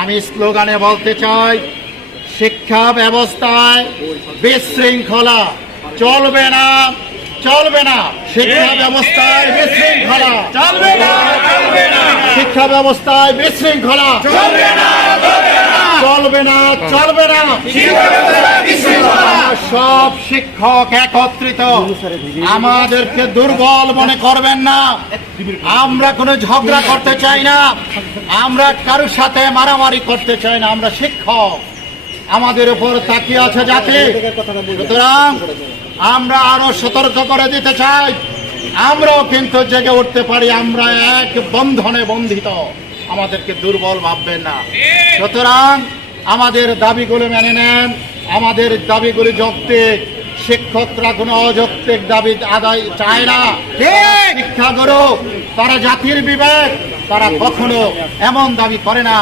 আমি স্লোগানে বলতে চাই, শিক্ষা ব্যবস্থায় বিশৃঙ্খলা চলবে না, চলবে না। শিক্ষা ব্যবস্থায় বিশৃঙ্খলা চলবে না, চলবে না। শিক্ষা ব্যবস্থায় বিশৃঙ্খলা চলবে না, চলবে না, চলবে না। সব শিক্ষক একত্রিত, আমাদেরকে দুর্বল মনে করবেন না। আমরা কোনো ঝগড়া করতে চাই না, আমরা কারোর সাথে মারামারি করতে চাই না। আমরা শিক্ষক, আমাদের উপর তাকিয়ে আছে জাতি। সুতরাং আমরা আরো সতর্ক করে দিতে চাই, আমরাও কিন্তু জেগে উঠতে পারি। আমরা এক বন্ধনে বন্ধিত, আমাদেরকে দুর্বল ভাববেন না। সুতরাং আমাদের দাবিগুলো মেনে নেন, আমাদের দাবিগুলি যৌক্তিক। শিক্ষকরা কোনো অযৌক্তিক দাবি আদায় চায় না। শিক্ষাগুরু তারা জাতির বিবেক, তারা কখনো এমন দাবি করে না।